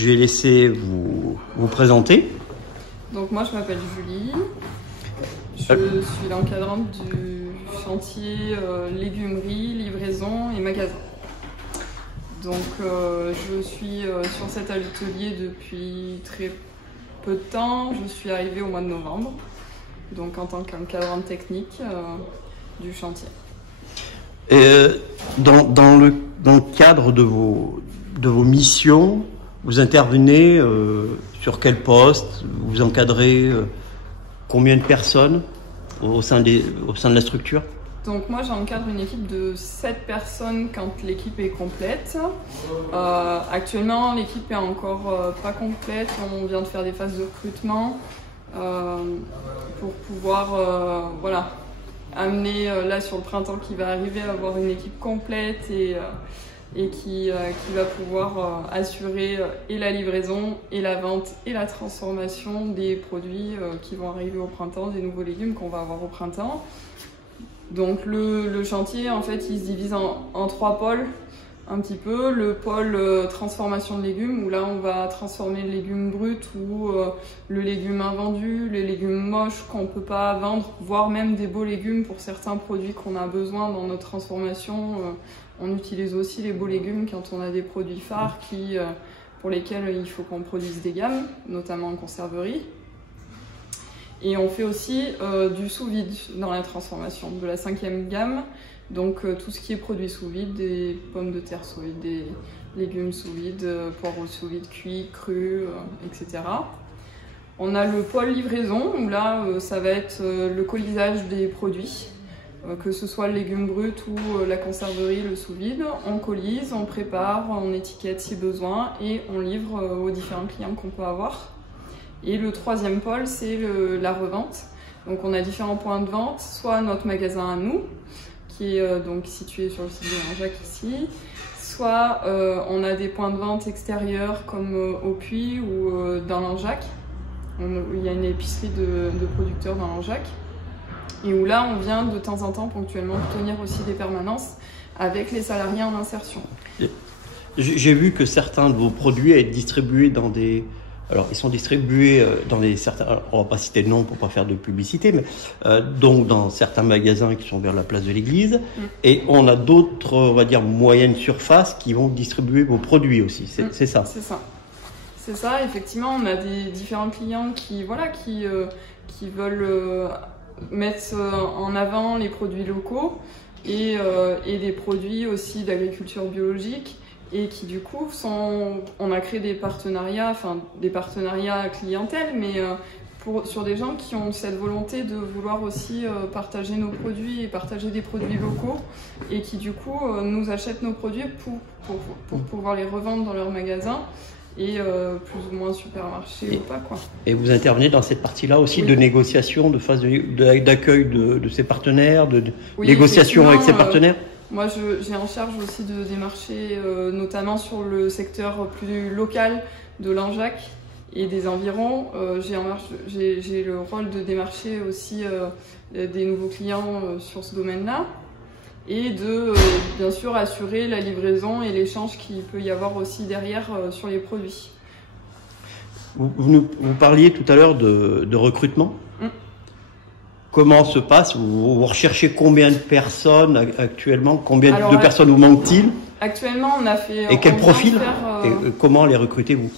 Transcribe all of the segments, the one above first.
je vais laisser vous présenter. Donc moi je m'appelle Julie, je suis l'encadrante du chantier légumerie, livraison et magasin. Donc je suis sur cet atelier depuis très peu de temps, je suis arrivée au mois de novembre, donc en tant qu'encadrante technique du chantier. Et dans le cadre de vos missions, vous intervenez sur quel poste? Vous encadrez combien de personnes au sein de la structure? Donc moi j'encadre une équipe de 7 personnes quand l'équipe est complète. Actuellement l'équipe est encore pas complète, on vient de faire des phases de recrutement pour pouvoir voilà, amener là sur le printemps qui va arriver à avoir une équipe complète et qui va pouvoir assurer et la livraison et la vente et la transformation des produits qui vont arriver au printemps, des nouveaux légumes qu'on va avoir au printemps. Donc le chantier en fait il se divise en 3 pôles un petit peu. Le pôle transformation de légumes où là on va transformer le légume brut ou le légume invendu, les légumes moches qu'on ne peut pas vendre, voire même des beaux légumes pour certains produits qu'on a besoin dans notre transformation. On utilise aussi les beaux légumes quand on a des produits phares pour lesquels il faut qu'on produise des gammes, notamment en conserverie. Et on fait aussi du sous-vide dans la transformation, de la 5e gamme. Donc tout ce qui est produit sous vide, des pommes de terre sous vide, des légumes sous vide, poireaux sous vide, cuits, crus, etc. On a le pôle livraison, où là ça va être le colisage des produits. Que ce soit le légume brut ou la conserverie, le sous-vide, on colise, on prépare, on étiquette si besoin et on livre aux différents clients qu'on peut avoir. Et le 3e pôle, c'est la revente. Donc on a différents points de vente, soit notre magasin à nous, qui est donc situé sur le site de Langeac ici, soit on a des points de vente extérieurs comme au Puy ou dans Langeac. Il y a une épicerie de producteurs dans Langeac. Et où là, on vient de temps en temps ponctuellement tenir aussi des permanences avec les salariés en insertion. J'ai vu que certains de vos produits sont distribués dans des... Alors, ils sont distribués dans certains... Alors, on ne va pas citer de nom pour ne pas faire de publicité, mais donc dans certains magasins qui sont vers la place de l'église. Et on a d'autres, on va dire, moyennes surfaces qui vont distribuer vos produits aussi. C'est ça. C'est ça. C'est ça, effectivement. On a des différents clients qui veulent... mettre en avant les produits locaux et des produits aussi d'agriculture biologique et qui du coup on a créé des partenariats à clientèle mais sur des gens qui ont cette volonté de vouloir aussi partager nos produits et partager des produits locaux et qui du coup nous achètent nos produits pour pouvoir les revendre dans leur magasin. Et plus ou moins supermarché ou pas quoi. Et vous intervenez dans cette partie-là aussi de négociation, de phase d'accueil de ses partenaires, de négociation avec ses partenaires? Moi j'ai en charge aussi de démarcher notamment sur le secteur plus local de Langeac et des environs. J'ai le rôle de démarcher aussi des nouveaux clients sur ce domaine-là. Et de bien sûr assurer la livraison et l'échange qu'il peut y avoir aussi derrière sur les produits. Vous parliez tout à l'heure de recrutement. Comment se passe? Vous recherchez combien de personnes actuellement? Combien de personnes vous manque-t-il? Actuellement, on a fait... Et quel profil? Et comment les recrutez-vous?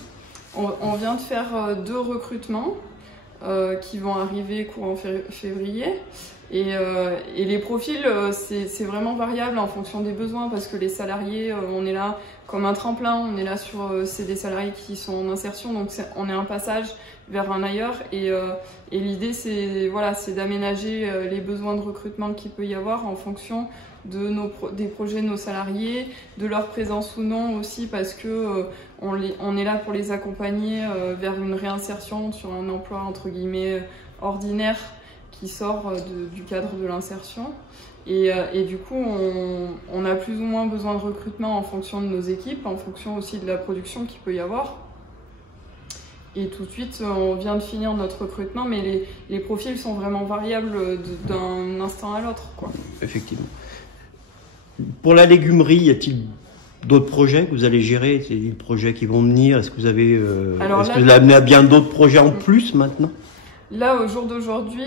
On vient de faire 2 recrutements qui vont arriver courant février. Et les profils, c'est vraiment variable en fonction des besoins parce que les salariés, on est là comme un tremplin, on est là c'est des salariés qui sont en insertion, donc on est un passage vers un ailleurs. Et l'idée, c'est d'aménager les besoins de recrutement qu'il peut y avoir en fonction des projets de nos salariés, de leur présence ou non aussi parce que on est là pour les accompagner vers une réinsertion sur un emploi entre guillemets ordinaire qui sort du cadre de l'insertion. Et du coup, on a plus ou moins besoin de recrutement en fonction de nos équipes, en fonction aussi de la production qu'il peut y avoir. Et tout de suite, on vient de finir notre recrutement, mais les profils sont vraiment variables d'un instant à l'autre, quoi. Effectivement. Pour la légumerie, y a-t-il d'autres projets que vous allez gérer, des projets qui vont venir? Est-ce que vous avez, Alors est-ce là, que vous avez amené à bien d'autres projets en plus maintenant? Là, au jour d'aujourd'hui,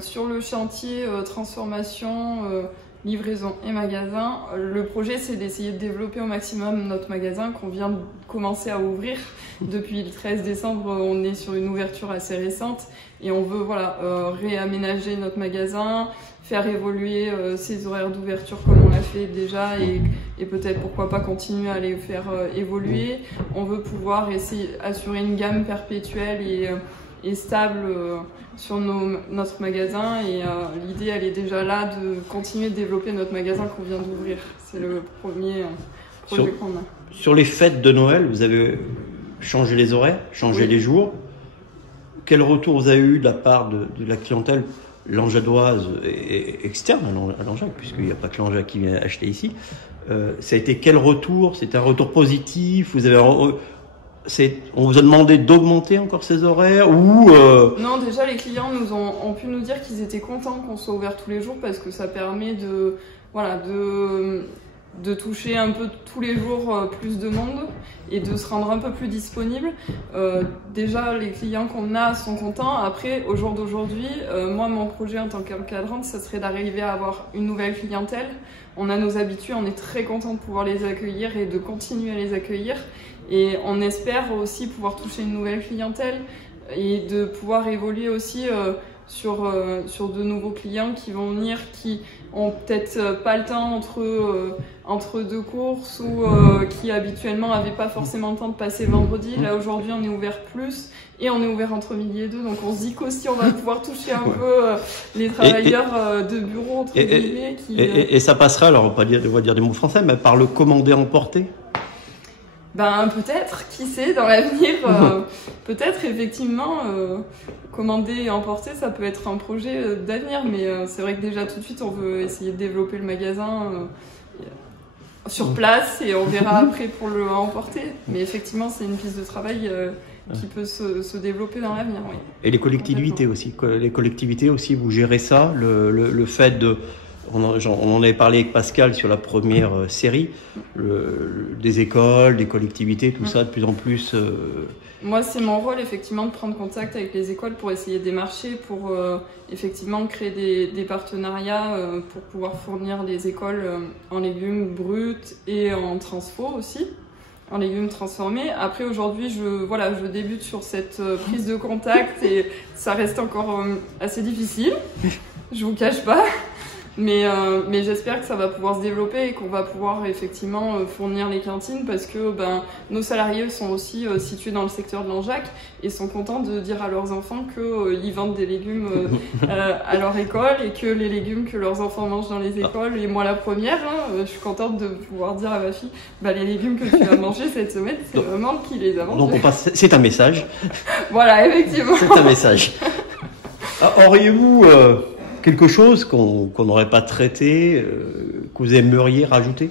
sur le chantier transformation, livraison et magasin, le projet c'est d'essayer de développer au maximum notre magasin qu'on vient de commencer à ouvrir. Depuis le 13 décembre, on est sur une ouverture assez récente et on veut réaménager notre magasin, faire évoluer ses horaires d'ouverture comme on l'a fait déjà et peut-être pourquoi pas continuer à les faire évoluer. On veut pouvoir essayer d'assurer une gamme perpétuelle et stable sur notre magasin et l'idée elle est déjà là de continuer de développer notre magasin qu'on vient d'ouvrir. C'est le premier projet qu'on a. Sur les fêtes de Noël, vous avez changé les horaires, changé les jours. Quel retour vous avez eu de la part de la clientèle langeadoise et externe à Langeac, puisqu'il n'y a pas que Langeac qui vient acheter ici? Ça a été quel retour? C'était un retour positif? Vous avez... On vous a demandé d'augmenter encore ces horaires ou Non, déjà les clients ont pu nous dire qu'ils étaient contents qu'on soit ouvert tous les jours parce que ça permet de toucher un peu tous les jours plus de monde et de se rendre un peu plus disponible. Déjà les clients qu'on a sont contents. Après, au jour d'aujourd'hui, moi mon projet en tant qu'encadrante, ça serait d'arriver à avoir une nouvelle clientèle. On a nos habitués, on est très content de pouvoir les accueillir et de continuer à les accueillir. Et on espère aussi pouvoir toucher une nouvelle clientèle et de pouvoir évoluer aussi sur de nouveaux clients qui vont venir, qui ont peut-être pas le temps entre deux courses ou qui habituellement n'avaient pas forcément le temps de passer vendredi. Là aujourd'hui on est ouvert plus et on est ouvert entre midi et deux, donc on se dit qu'aussi on va pouvoir toucher un peu les travailleurs de bureau entre guillemets. Et ça passera, alors on va dire des mots français, mais par le commander emporter. Ben peut-être, qui sait, dans l'avenir, peut-être effectivement, commander et emporter, ça peut être un projet d'avenir, mais c'est vrai que déjà tout de suite on veut essayer de développer le magasin sur place et on verra après pour le emporter. Mais effectivement c'est une piste de travail qui peut se développer dans l'avenir, oui. Et les collectivités aussi, vous gérez ça, le fait de... On en avait parlé avec Pascal sur la première série, des écoles, des collectivités, tout ça, de plus en plus... Moi, c'est mon rôle, effectivement, de prendre contact avec les écoles pour essayer de démarcher, pour effectivement créer des partenariats pour pouvoir fournir les écoles en légumes bruts et en transfo aussi, en légumes transformés. Après, aujourd'hui, je débute sur cette prise de contact et ça reste encore assez difficile, je vous cache pas. Mais j'espère que ça va pouvoir se développer et qu'on va pouvoir effectivement fournir les cantines parce que nos salariés sont aussi situés dans le secteur de Langeac et sont contents de dire à leurs enfants qu'ils vendent des légumes à leur école et que les légumes que leurs enfants mangent dans les écoles, et moi la première, je suis contente de pouvoir dire à ma fille les légumes que tu as mangés cette semaine, c'est maman qui les a mangés. Donc c'est un message. Voilà, effectivement. C'est un message. Auriez-vous... quelque chose qu'on n'aurait pas traité, que vous aimeriez rajouter?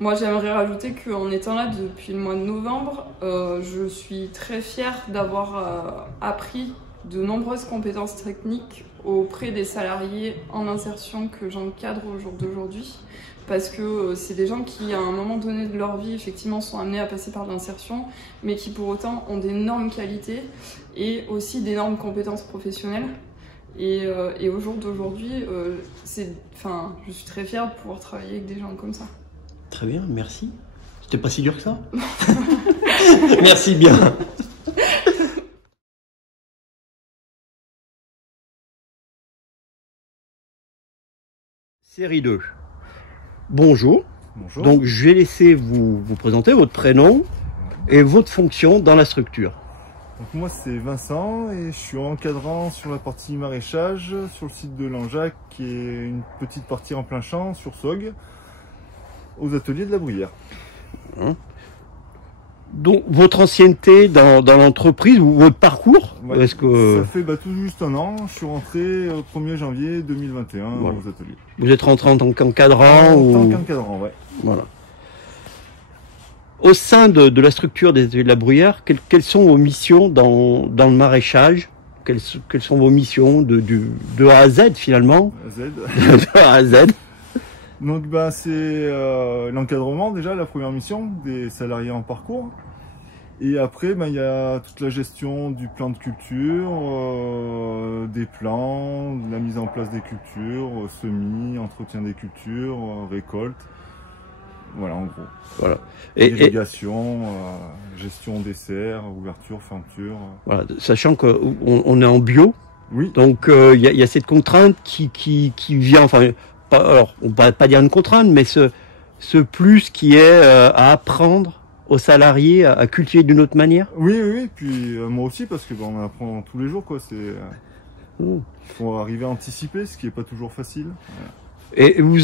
Moi, j'aimerais rajouter qu'en étant là depuis le mois de novembre, je suis très fière d'avoir appris de nombreuses compétences techniques auprès des salariés en insertion que j'encadre au jour d'aujourd'hui. Parce que c'est des gens qui, à un moment donné de leur vie, effectivement, sont amenés à passer par l'insertion, mais qui pour autant ont d'énormes qualités et aussi d'énormes compétences professionnelles. Et au jour d'aujourd'hui, je suis très fière de pouvoir travailler avec des gens comme ça. Très bien, merci. C'était pas si dur que ça. Merci bien. Série 2. Bonjour. Bonjour. Donc je vais laisser vous présenter votre prénom et votre fonction dans la structure. Donc moi c'est Vincent et je suis encadrant sur la partie maraîchage sur le site de Langeac qui est une petite partie en plein champ sur Sog aux ateliers de la Bruyère. Donc votre ancienneté dans l'entreprise ou votre parcours, ça fait tout juste un an, je suis rentré au 1er janvier 2021 aux ateliers. Vous êtes rentré en tant qu'encadrant En tant qu'encadrant, ouais. Voilà. Au sein de la structure des ateliers de la Bruyère, quelles sont vos missions dans le maraîchage? Quelles sont vos missions de A à Z finalement? Z. De A à Z. Donc bah, c'est l'encadrement déjà, la première mission des salariés en parcours. Et après, bah, y a toute la gestion du plan de culture, des plans, de la mise en place des cultures, semis, entretien des cultures, récolte. Voilà, en gros. Voilà. Irrigation, gestion des serres, ouverture, fermeture. Voilà, sachant qu'on est en bio, Oui. donc il y a cette contrainte qui vient, enfin, alors on va pas dire une contrainte, mais ce plus qui est à apprendre aux salariés à cultiver d'une autre manière. Oui, oui, oui. Puis moi aussi, parce que bah, on apprend tous les jours, quoi. Faut arriver à anticiper, ce qui est pas toujours facile. Voilà. Et vous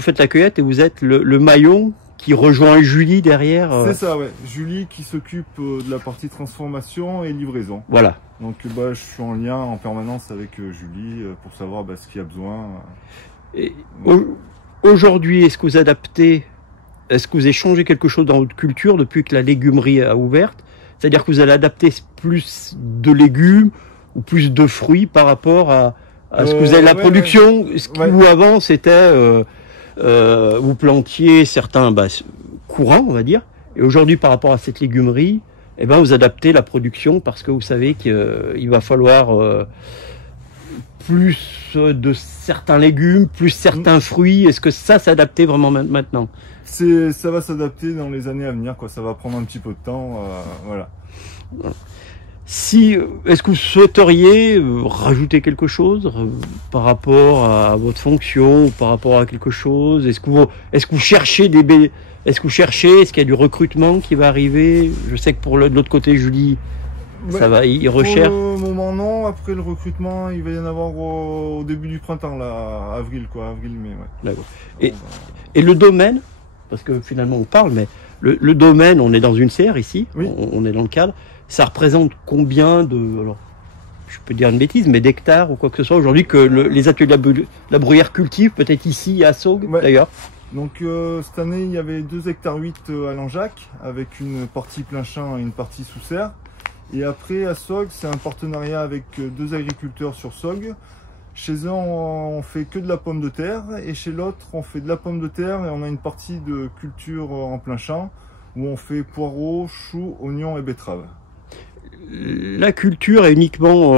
faites la cueillette et vous êtes le maillon qui rejoint Julie derrière. C'est ça, ouais. Julie qui s'occupe de la partie transformation et livraison. Voilà. Donc bah, je suis en lien en permanence avec Julie pour savoir bah, ce qu'il y a besoin. Et aujourd'hui, est-ce que vous adaptez, est-ce que vous avez changé quelque chose dans votre culture depuis que la légumerie a ouvert? C'est-à-dire que vous allez adapter plus de légumes ou plus de fruits par rapport à ce que vous avez la production, où avant c'était vous plantiez certains courants, on va dire, et aujourd'hui par rapport à cette légumerie, eh ben vous adaptez la production parce que vous savez qu'il va falloir plus de certains légumes, plus certains fruits. Est-ce que ça s'est adapté vraiment maintenant? Ça va s'adapter dans les années à venir, quoi. Ça va prendre un petit peu de temps, voilà. Est-ce que vous souhaiteriez rajouter quelque chose par rapport à votre fonction ou par rapport à quelque chose? Est-ce que vous cherchez est-ce qu'il y a du recrutement qui va arriver? Je sais que de l'autre côté, Julie, ça va, il recherche. Pour le moment, non. Après le recrutement, il va y en avoir au début du printemps, là, avril, mai, ouais. D'accord. Et le domaine, parce que finalement on parle, mais le domaine, on est dans une serre ici, oui. On est dans le cadre. Ça représente combien alors, je peux dire une bêtise, mais d'hectares ou quoi que ce soit aujourd'hui que les ateliers de la bruyère cultivent, peut-être ici à Saugues, d'ailleurs. Donc cette année, il y avait 2,8 hectares à Langeac, avec une partie plein champ et une partie sous serre. Et après, à Saugues, c'est un partenariat avec 2 agriculteurs sur Saugues. Chez eux, on fait que de la pomme de terre, et chez l'autre, on fait de la pomme de terre et on a une partie de culture en plein champ, où on fait poireaux, choux, oignons et betteraves. La culture est uniquement,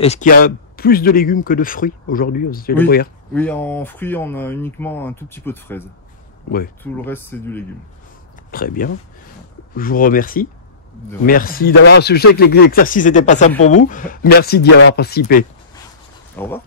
est-ce qu'il y a plus de légumes que de fruits aujourd'hui aux ateliers de bruyère? Oui, en fruits, on a uniquement un tout petit peu de fraises. Ouais. Tout le reste, c'est du légume. Très bien. Je vous remercie. Merci d'avoir. Je sais que l'exercice n'était pas simple pour vous. Merci d'y avoir participé. Au revoir.